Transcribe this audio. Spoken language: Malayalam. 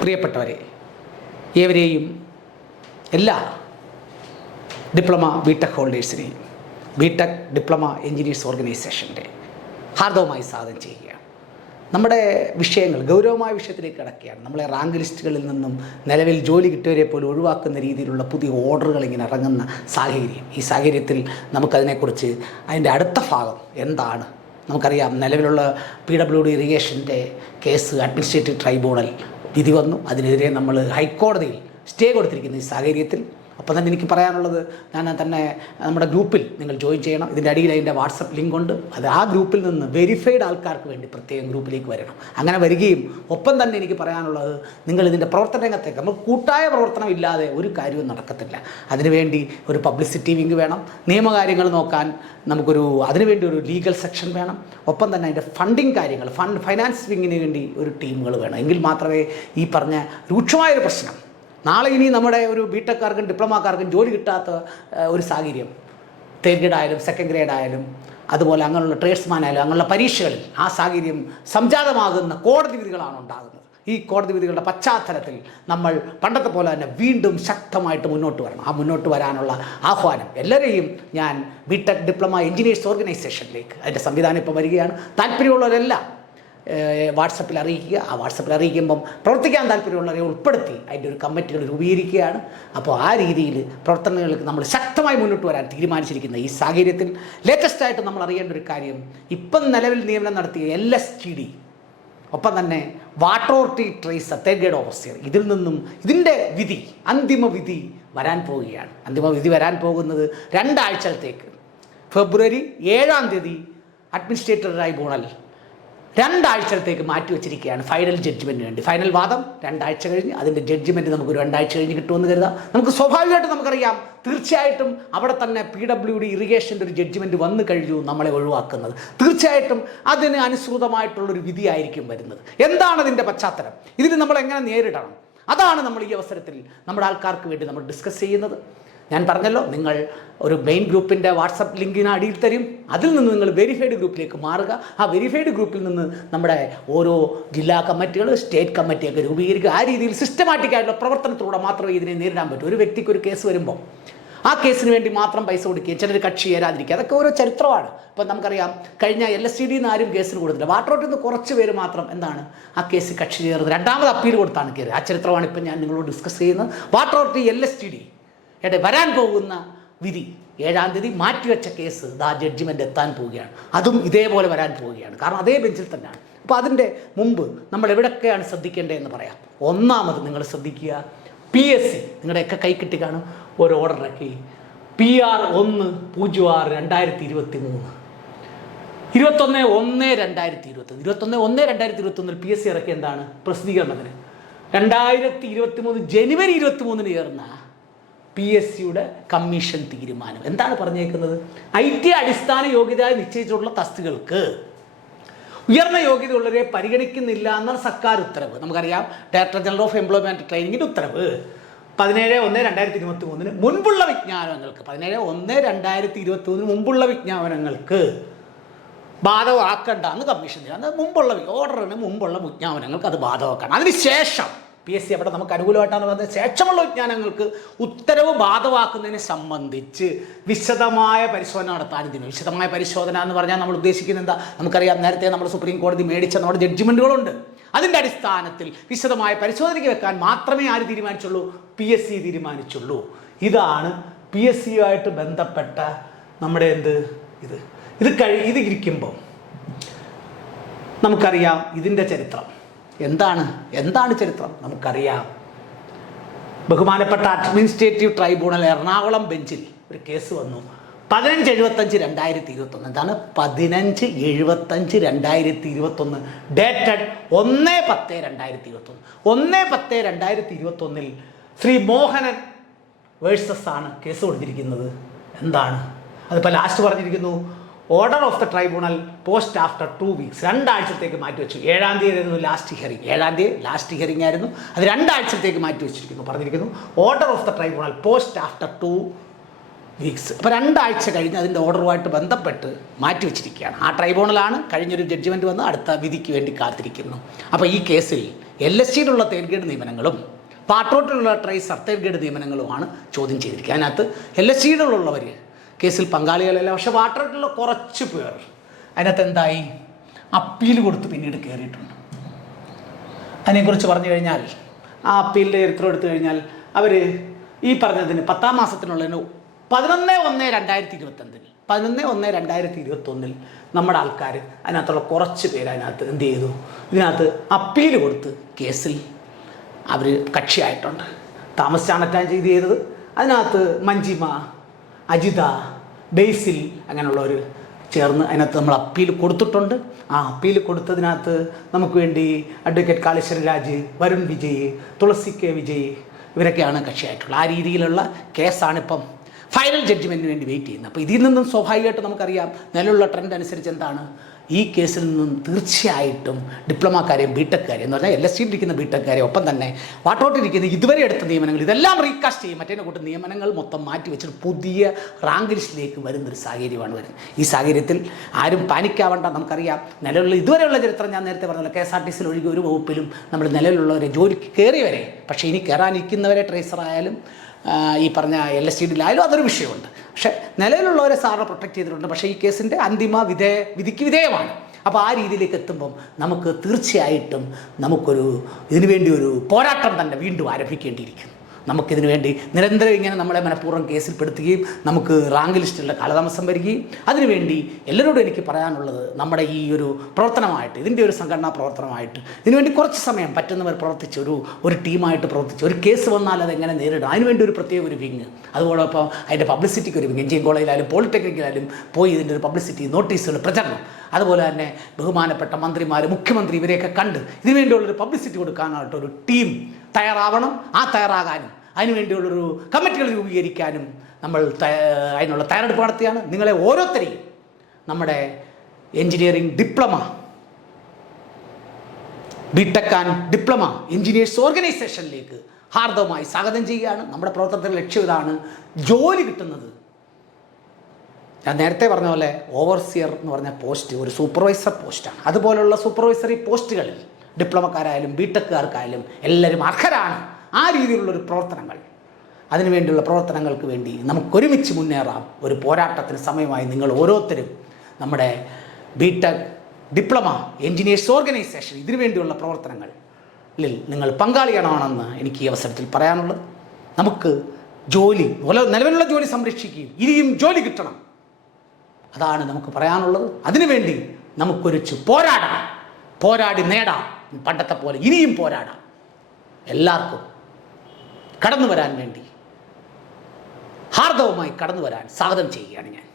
പ്രിയപ്പെട്ടവരെ, ഏവരെയും എല്ലാ ഡിപ്ലോമ ബിടെക് ഹോൾഡേഴ്സിനെയും ബിടെക് ഡിപ്ലോമ എഞ്ചിനീയേഴ്സ് ഓർഗനൈസേഷൻ്റെ ഹാർദവമായി സ്വാഗതം ചെയ്യുകയാണ്. നമ്മുടെ വിഷയങ്ങൾ ഗൗരവമായ വിഷയത്തിലേക്ക് കിടക്കുകയാണ്. നമ്മളെ റാങ്ക് ലിസ്റ്റുകളിൽ നിന്നും നിലവിൽ ജോലി കിട്ടിയവരെ പോലും ഒഴിവാക്കുന്ന രീതിയിലുള്ള പുതിയ ഓർഡറുകൾ ഇങ്ങനെ ഇറങ്ങുന്ന സാഹചര്യം. ഈ സാഹചര്യത്തിൽ നമുക്കതിനെക്കുറിച്ച് അതിൻ്റെ അടുത്ത ഭാഗം എന്താണ് നമുക്കറിയാം. നിലവിലുള്ള PWD ഇറിഗേഷൻ്റെ കേസ് അഡ്മിനിസ്ട്രേറ്റീവ് ട്രൈബ്യൂണൽ വിധി വന്നു. അതിനെതിരെ നമ്മൾ ഹൈക്കോടതിയിൽ സ്റ്റേ കൊടുത്തിരിക്കുന്ന ഈ സാഹചര്യത്തിൽ അപ്പോൾ തന്നെ എനിക്ക് പറയാനുള്ളത്, ഞാൻ തന്നെ നമ്മുടെ ഗ്രൂപ്പിൽ നിങ്ങൾ ജോയിൻ ചെയ്യണം. ഇതിൻ്റെ അടിയിൽ അതിൻ്റെ വാട്സപ്പ് ലിങ്ക് ഉണ്ട്. അത് ആ ഗ്രൂപ്പിൽ നിന്ന് വെരിഫൈഡ് ആൾക്കാർക്ക് വേണ്ടി പ്രത്യേകം ഗ്രൂപ്പിലേക്ക് വരണം. അങ്ങനെ വരികയും ഒപ്പം തന്നെ എനിക്ക് പറയാനുള്ളത്, നിങ്ങൾ ഇതിൻ്റെ പ്രവർത്തന രംഗത്തേക്ക് നമ്മൾ കൂട്ടായ പ്രവർത്തനം ഇല്ലാതെ ഒരു കാര്യവും നടക്കത്തില്ല. അതിനുവേണ്ടി ഒരു പബ്ലിസിറ്റി വിങ് വേണം. നിയമകാര്യങ്ങൾ നോക്കാൻ അതിനുവേണ്ടി ഒരു ലീഗൽ സെക്ഷൻ വേണം. ഒപ്പം തന്നെ അതിൻ്റെ ഫണ്ടിങ് കാര്യങ്ങൾ ഫൈനാൻസ് വിങ്ങിന് വേണ്ടി ഒരു ടീമുകൾ വേണം. എങ്കിൽ മാത്രമേ ഈ പറഞ്ഞ രൂക്ഷമായൊരു പ്രശ്നം നാളെ ഇനി നമ്മുടെ ഒരു ബിടെക്കാർക്കും ഡിപ്ലോമാക്കാർക്കും ജോലി കിട്ടാത്ത ഒരു സാഹചര്യം, തേർഡ് ഗ്രേഡ് ആയാലും സെക്കൻഡ് ഗ്രേഡ് ആയാലും അതുപോലെ അങ്ങനെയുള്ള ട്രേഡ്സ്മാൻ ആയാലും അങ്ങനെയുള്ള പരീക്ഷകളിൽ ആ സാഹചര്യം സംജാതമാകുന്ന കോടതി വിധികളാണ് ഉണ്ടാകുന്നത്. ഈ കോടതി വിധികളുടെ പശ്ചാത്തലത്തിൽ നമ്മൾ പണ്ടത്തെ പോലെ തന്നെ വീണ്ടും ശക്തമായിട്ട് മുന്നോട്ട് വരണം. ആ മുന്നോട്ട് വരാനുള്ള ആഹ്വാനം എല്ലാവരെയും ഞാൻ ബിടെക് ഡിപ്ലോമ എഞ്ചിനീയേഴ്സ് ഓർഗനൈസേഷനിലേക്ക്, അതിൻ്റെ സംവിധാനം ഇപ്പോൾ വരികയാണ്. താല്പര്യമുള്ളവരെല്ലാം വാട്സപ്പിൽ അറിയിക്കുക. ആ വാട്സപ്പിൽ അറിയിക്കുമ്പം പ്രവർത്തിക്കാൻ താല്പര്യമുള്ളവരെ ഉൾപ്പെടുത്തി അതിൻ്റെ ഒരു കമ്മിറ്റികൾ രൂപീകരിക്കുകയാണ്. അപ്പോൾ ആ രീതിയിൽ പ്രവർത്തനങ്ങൾക്ക് നമ്മൾ ശക്തമായി മുന്നോട്ട് വരാൻ തീരുമാനിച്ചിരിക്കുന്ന ഈ സാഹചര്യത്തിൽ ലേറ്റസ്റ്റായിട്ട് നമ്മൾ അറിയേണ്ട ഒരു കാര്യം, ഇപ്പം നിലവിൽ നിയമനം നടത്തിയ LSTD ഒപ്പം തന്നെ water authority tracer third grade officer, ഇതിൽ നിന്നും ഇതിൻ്റെ വിധി അന്തിമ വിധി വരാൻ പോവുകയാണ്. അന്തിമ വിധി വരാൻ പോകുന്നത് 2 ആഴ്ചത്തേക്ക് ഫെബ്രുവരി 7-ാം തീയതി അഡ്മിനിസ്ട്രേറ്റീവ് ട്രൈബ്യൂണൽ 2 ആഴ്ചത്തേക്ക് മാറ്റിവെച്ചിരിക്കുകയാണ് ഫൈനൽ ജഡ്ജ്മെൻറ്റിന് വേണ്ടി. ഫൈനൽ വാദം 2 ആഴ്ച കഴിഞ്ഞ് അതിൻ്റെ ജഡ്ജ്മെൻറ്റ് നമുക്കൊരു 2 ആഴ്ച കഴിഞ്ഞ് കിട്ടുമെന്ന് കരുതാം. നമുക്ക് സ്വാഭാവികമായിട്ടും നമുക്കറിയാം, തീർച്ചയായിട്ടും അവിടെ തന്നെ PWD ഇറിഗേഷൻ്റെ ഒരു ജഡ്ജ്മെൻറ്റ് വന്നു കഴിഞ്ഞു നമ്മളെ ഒഴിവാക്കുന്നത്. തീർച്ചയായിട്ടും അതിന് അനുസൃതമായിട്ടുള്ളൊരു വിധിയായിരിക്കും വരുന്നത്. എന്താണ് അതിൻ്റെ പശ്ചാത്തലം, ഇതിന് നമ്മൾ എങ്ങനെ നേരിടണം, അതാണ് നമ്മൾ ഈ അവസരത്തിൽ നമ്മുടെ ആൾക്കാർക്ക് വേണ്ടി നമ്മൾ ഡിസ്കസ് ചെയ്യുന്നത്. ഞാൻ പറഞ്ഞല്ലോ, നിങ്ങൾ ഒരു മെയിൻ ഗ്രൂപ്പിൻ്റെ വാട്സപ്പ് ലിങ്കിന് അടിയിൽ തരും. അതിൽ നിന്ന് നിങ്ങൾ വെരിഫൈഡ് ഗ്രൂപ്പിലേക്ക് മാറുക. ആ വെരിഫൈഡ് ഗ്രൂപ്പിൽ നിന്ന് നമ്മുടെ ഓരോ ജില്ലാ കമ്മിറ്റികൾ, സ്റ്റേറ്റ് കമ്മിറ്റിയൊക്കെ രൂപീകരിക്കുക. ആ രീതിയിൽ സിസ്റ്റമാറ്റിക്കായിട്ടുള്ള പ്രവർത്തനത്തിലൂടെ മാത്രമേ ഇതിനെ നേരിടാൻ പറ്റൂ. ഒരു വ്യക്തിക്ക് ഒരു കേസ് വരുമ്പോൾ ആ കേസിന് വേണ്ടി മാത്രം പൈസ കൊടുക്കുകയും ചിലർ കക്ഷി ചേരാതിരിക്കുക, അതൊക്കെ ഓരോ ചരിത്രമാണ്. ഇപ്പം നമുക്കറിയാം, കഴിഞ്ഞ LSTD നിന്ന് ആരും കേസിന് കൊടുത്തില്ല. വാട്ടർ അതോറിറ്റിയിൽ നിന്ന് കുറച്ച് പേര് മാത്രം ആ കേസ് കക്ഷി ചേർന്ന് 2ാമത് അപ്പീൽ കൊടുത്താണ് കയറി. ആ ചരിത്രമാണ് ഇപ്പം ഞാൻ നിങ്ങളോട് ഡിസ്കസ് ചെയ്യുന്നത്. വാട്ടർ അതോറിറ്റി LSTD വരാൻ പോകുന്ന വിധി 7-ാം തീയതി മാറ്റിവെച്ച കേസ് ജഡ്ജ്മെൻറ്റ് എത്താൻ പോവുകയാണ്. അതും ഇതേപോലെ വരാൻ പോവുകയാണ്. കാരണം അതേ ബെഞ്ചിൽ തന്നെയാണ്. അപ്പോൾ അതിൻ്റെ മുമ്പ് നമ്മൾ എവിടെയൊക്കെയാണ് ശ്രദ്ധിക്കേണ്ടതെന്ന് പറയാം. ഒന്നാമത് നിങ്ങൾ ശ്രദ്ധിക്കുക, PSC നിങ്ങളുടെയൊക്കെ കൈ കിട്ടി കാണും. ഒരു ഓർഡർ ഇറക്കി PR 106/2023 21/1/2021 21/1/2021 PSC ഇറക്കി എന്താണ് പ്രസിദ്ധീകരണത്തിന് 2023 ജനുവരി 23 ചേർന്ന PSCയുടെ കമ്മീഷൻ തീരുമാനം എന്താണ് പറഞ്ഞേക്കുന്നത്? IT അടിസ്ഥാന യോഗ്യത നിശ്ചയിച്ചിട്ടുള്ള തസ്തികൾക്ക് ഉയർന്ന യോഗ്യതയുള്ളവരെ പരിഗണിക്കുന്നില്ല എന്നാണ് സർക്കാർ ഉത്തരവ്. നമുക്കറിയാം, ഡയറക്ടർ ജനറൽ ഓഫ് എംപ്ലോയ്മെൻറ്റ് ട്രെയിനിങ്ങിൻ്റെ ഉത്തരവ് 17/1/2023 മുൻപുള്ള വിജ്ഞാപനങ്ങൾക്ക് 17/1/2023 മുമ്പുള്ള വിജ്ഞാപനങ്ങൾക്ക് ബാധകമാക്കണ്ട എന്ന് കമ്മീഷൻ ചെയ്യാം. അത് മുമ്പുള്ള ഓർഡറിന് മുമ്പുള്ള വിജ്ഞാപനങ്ങൾക്ക് അത് ബാധകമാക്കണം. അതിനുശേഷം PSC അവിടെ നമുക്ക് അനുകൂലമായിട്ടാണ് പറഞ്ഞത്. ശേഷമുള്ള വിജ്ഞാനങ്ങൾക്ക് ഉത്തരവ് ബാധകമാക്കുന്നതിനെ സംബന്ധിച്ച് വിശദമായ പരിശോധന നടത്താൻ. ഇതിന് വിശദമായ പരിശോധന എന്ന് പറഞ്ഞാൽ നമ്മൾ ഉദ്ദേശിക്കുന്നത് എന്താ? നമുക്കറിയാം, നേരത്തെ നമ്മൾ സുപ്രീം കോടതി മേടിച്ച നമ്മുടെ ജഡ്ജ്മെൻറ്റുകളുണ്ട്. അതിൻ്റെ അടിസ്ഥാനത്തിൽ വിശദമായ പരിശോധനയ്ക്ക് വെക്കാൻ മാത്രമേ ആര് തീരുമാനിച്ചുള്ളൂ? PSC തീരുമാനിച്ചുള്ളൂ. ഇതാണ് PSCയുമായിട്ട് ബന്ധപ്പെട്ട നമ്മുടെ ഇത് ഇരിക്കുമ്പോൾ നമുക്കറിയാം ഇതിൻ്റെ ചരിത്രം എന്താണ് ചരിത്രം നമുക്കറിയാം. ബഹുമാനപ്പെട്ട അഡ്മിനിസ്ട്രേറ്റീവ് ട്രൈബ്യൂണൽ എറണാകുളം ബെഞ്ചിൽ ഒരു കേസ് വന്നു 15/75/2021. എന്താണ് 15/75/2021 ഡേറ്റഡ് 1/10/2021 1/10/2021 ശ്രീ മോഹനൻ വേഴ്സസ് ആണ് കേസ് കൊടുത്തിരിക്കുന്നത്. എന്താണ് അതിപ്പോൾ ലാസ്റ്റ് പറഞ്ഞിരിക്കുന്നു, order of the tribunal post after 2 weeks 2 ആഴ്ചത്തേക്ക് മാറ്റിവെച്ചു. 7-ാം തീയതി ആയിരുന്നു ലാസ്റ്റ് ഹിയറിംഗ്. 7-ാം തീയതി ലാസ്റ്റ് ഹിയറിംഗ് ആയിരുന്നു. അത് 2 ആഴ്ചത്തേക്ക് മാറ്റിവെച്ചിരിക്കുന്നു. പറഞ്ഞിരിക്കുന്നു order of the tribunal post after 2 weeks. അപ്പോൾ 2 ആഴ്ച കഴിഞ്ഞ് അതിൻ്റെ ഓർഡറുമായിട്ട് ബന്ധപ്പെട്ട് മാറ്റിവെച്ചിരിക്കുകയാണ്. ആ ട്രൈബ്യൂണലാണ് കഴിഞ്ഞൊരു ജഡ്ജ്മെൻറ്റ് വന്ന് അടുത്ത വിധിക്ക് വേണ്ടി കാത്തിരിക്കുന്നു. അപ്പോൾ ഈ കേസിൽ LSTയിലുള്ള തേർഡ് ഗ്രേഡ് നിയമനങ്ങളും പാട്രോട്ടിലുള്ള ട്രേസർ തേർഡ് ഗ്രേഡ് നിയമനങ്ങളുമാണ് ചോദ്യം ചെയ്തിരിക്കുക. അതിനകത്ത് LSTയിലുള്ളവർ കേസിൽ പങ്കാളികളല്ല. പക്ഷേ പാട്രോട്ടിലുള്ള കുറച്ച് പേർ അതിനകത്ത് എന്തായി, അപ്പീൽ കൊടുത്ത് പിന്നീട് കയറിയിട്ടുണ്ട്. അതിനെക്കുറിച്ച് പറഞ്ഞു കഴിഞ്ഞാൽ ആ അപ്പീലിൻ്റെ ചരിത്രം എടുത്തു കഴിഞ്ഞാൽ അവർ ഈ പറഞ്ഞതിന് 10-ാം മാസത്തിനുള്ളതിന് 11/1/2021 നമ്മുടെ ആൾക്കാർ അതിനകത്തുള്ള കുറച്ച് പേര് അതിനകത്ത് എന്ത് ചെയ്തു, ഇതിനകത്ത് അപ്പീൽ കൊടുത്ത് കേസിൽ അവർ കക്ഷിയായിട്ടുണ്ട്. താമസിച്ചാണ് അറ്റാച്ച് ചെയ്തത്. അതിനകത്ത് മഞ്ജിമ, അജിത, ബേസിൽ അങ്ങനെയുള്ളവർ ചേർന്ന് അതിനകത്ത് നമ്മൾ അപ്പീൽ കൊടുത്തിട്ടുണ്ട്. ആ അപ്പീൽ കൊടുത്തതിനകത്ത് നമുക്ക് വേണ്ടി അഡ്വക്കേറ്റ് കാളീശ്വര രാജ്, വരുൺ വിജയ്, തുളസി കെ വിജയ് ഇവരൊക്കെയാണ് കക്ഷിയായിട്ടുള്ളത്. ആ രീതിയിലുള്ള കേസാണിപ്പം ഫൈനൽ ജഡ്ജ്മെൻറ്റിന് വേണ്ടി വെയിറ്റ് ചെയ്യുന്നത്. അപ്പോൾ ഇതിൽ നിന്നും സ്വാഭാവികമായിട്ട് നമുക്കറിയാം നിലവിലുള്ള ട്രെൻഡ് അനുസരിച്ച് എന്താണ്, ഈ കേസിൽ നിന്നും തീർച്ചയായിട്ടും ഡിപ്ലോമാക്കാരെയും ബിടെക്കാരെയും എന്ന് പറഞ്ഞാൽ LSTയിലിരിക്കുന്ന ബിടെക്കാരെയും ഒപ്പം തന്നെ വാട്ടൗട്ടിരിക്കുന്ന ഇതുവരെ എടുത്ത നിയമനങ്ങൾ ഇതെല്ലാം റീകാസ്റ്റ് ചെയ്യും. മറ്റേ കൂട്ട് നിയമനങ്ങൾ മൊത്തം മാറ്റി വെച്ചിട്ട് പുതിയ റാങ്ക് ലിസ്റ്റിലേക്ക് വരുന്നൊരു സാഹചര്യമാണ് വരുന്നത്. ഈ സാഹചര്യത്തിൽ ആരും പാനിക്കാവേണ്ട. നമുക്കറിയാം നിലവിലുള്ള ഇതുവരെയുള്ള ചരിത്രം ഞാൻ നേരത്തെ പറഞ്ഞല്ലോ, KSRTCയിൽ ഒഴികെ ഒരു വകുപ്പിലും നമ്മൾ നിലവിലുള്ളവരെ ജോലിക്ക് കയറിയവരെ, പക്ഷേ ഇനി കയറാനിരിക്കുന്നവരെ ട്രേസറായാലും ഈ പറഞ്ഞ LSTയിലായാലും അതൊരു വിഷയമുണ്ട്. പക്ഷേ നിലവിലുള്ളവരെ സാറിനെ പ്രൊട്ടക്റ്റ് ചെയ്തിട്ടുണ്ട്. പക്ഷേ ഈ കേസിൻ്റെ അന്തിമ വിധിക്ക് വിധേയമാണ്. അപ്പോൾ ആ രീതിയിലേക്ക് എത്തുമ്പം നമുക്ക് തീർച്ചയായിട്ടും ഇതിനു വേണ്ടി ഒരു പോരാട്ടം തന്നെ വീണ്ടും ആരംഭിക്കേണ്ടിയിരിക്കുന്നു. നമുക്കിതിനു വേണ്ടി നിരന്തരം ഇങ്ങനെ നമ്മളെ മനഃപൂർവ്വം കേസിൽപ്പെടുത്തുകയും നമുക്ക് റാങ്ക് ലിസ്റ്റിലുള്ള കാലതാമസം വരികയും അതിനുവേണ്ടി എല്ലാവരോടും എനിക്ക് പറയാനുള്ളത്, നമ്മുടെ ഈ ഒരു പ്രവർത്തനമായിട്ട്, ഇതിൻ്റെ ഒരു സംഘടനാ പ്രവർത്തനമായിട്ട് ഇതിനുവേണ്ടി കുറച്ച് സമയം പറ്റുന്നവർ പ്രവർത്തിച്ച് ഒരു ടീമായിട്ട് പ്രവർത്തിച്ച് ഒരു കേസ് വന്നാൽ അതെങ്ങനെ നേരിടും, അതിനുവേണ്ടി ഒരു പ്രത്യേക ഒരു വിങ്, അതുപോലൊപ്പം അതിൻ്റെ പബ്ലിസിറ്റിക്ക് ഒരു വിങ്, എഞ്ചിനീയറിംഗ് കോളേജിലായാലും പോളിടെക്നിക്കിലായാലും പോയി ഇതിൻ്റെ ഒരു പബ്ലിസിറ്റി, നോട്ടീസുകൾ, പ്രചരണം, അതുപോലെ തന്നെ ബഹുമാനപ്പെട്ട മന്ത്രിമാർ, മുഖ്യമന്ത്രി ഇവരെയൊക്കെ കണ്ട് ഇതിനുവേണ്ടിയുള്ളൊരു പബ്ലിസിറ്റി കൊടുക്കാനായിട്ടൊരു ടീം തയ്യാറാവണം. ആ തയ്യാറാകാനും അതിനുവേണ്ടിയുള്ളൊരു കമ്മിറ്റികൾ രൂപീകരിക്കാനും നമ്മൾ അതിനുള്ള തയ്യാറെടുപ്പ് നടത്തിയാണ്. നിങ്ങളെ ഓരോരുത്തരെയും നമ്മുടെ engineering diploma, BTech and diploma engineers ഓർഗനൈസേഷനിലേക്ക് ഹാർദവമായി സ്വാഗതം ചെയ്യുകയാണ്. നമ്മുടെ പ്രവർത്തനത്തിൻ്റെ ലക്ഷ്യം ഇതാണ്, ജോലി കിട്ടുന്നത്. ഞാൻ നേരത്തെ പറഞ്ഞ പോലെ ഓവർസിയർ എന്ന് പറഞ്ഞ പോസ്റ്റ് ഒരു സൂപ്പർവൈസർ പോസ്റ്റാണ്. അതുപോലുള്ള സൂപ്പർവൈസറി പോസ്റ്റുകളിൽ ഡിപ്ലോമക്കാരായാലും ബിടെക്കുകാർക്കായാലും എല്ലാവരും അർഹരാണ്. ആ രീതിയിലുള്ളൊരു പ്രവർത്തനങ്ങൾ, അതിനുവേണ്ടിയുള്ള പ്രവർത്തനങ്ങൾക്ക് വേണ്ടി നമുക്കൊരുമിച്ച് മുന്നേറാം. ഒരു പോരാട്ടത്തിന് സമയമായി നിങ്ങൾ ഓരോരുത്തരും നമ്മുടെ ബിടെക് ഡിപ്ലോമ എഞ്ചിനീയേഴ്സ് ഓർഗനൈസേഷൻ ഇതിനുവേണ്ടിയുള്ള പ്രവർത്തനങ്ങളിൽ നിങ്ങൾ പങ്കാളിയാണെന്ന് എനിക്ക് ഈ അവസരത്തിൽ പറയാനുള്ളത്. നമുക്ക് നിലവിലുള്ള ജോലി സംരക്ഷിക്കുകയും ഇനിയും ജോലി കിട്ടണം, അതാണ് നമുക്ക് പറയാനുള്ളത്. അതിനുവേണ്ടി നമുക്കൊരുമിച്ച് പോരാടി നേടാം. പണ്ടത്തെ പോലെ ഇനിയും പോരാടാം. എല്ലാവർക്കും കടന്നു വരാൻ വേണ്ടി ഹാർദവമായി കടന്നു വരാൻ സ്വാഗതം ചെയ്യുകയാണ് ഞാൻ.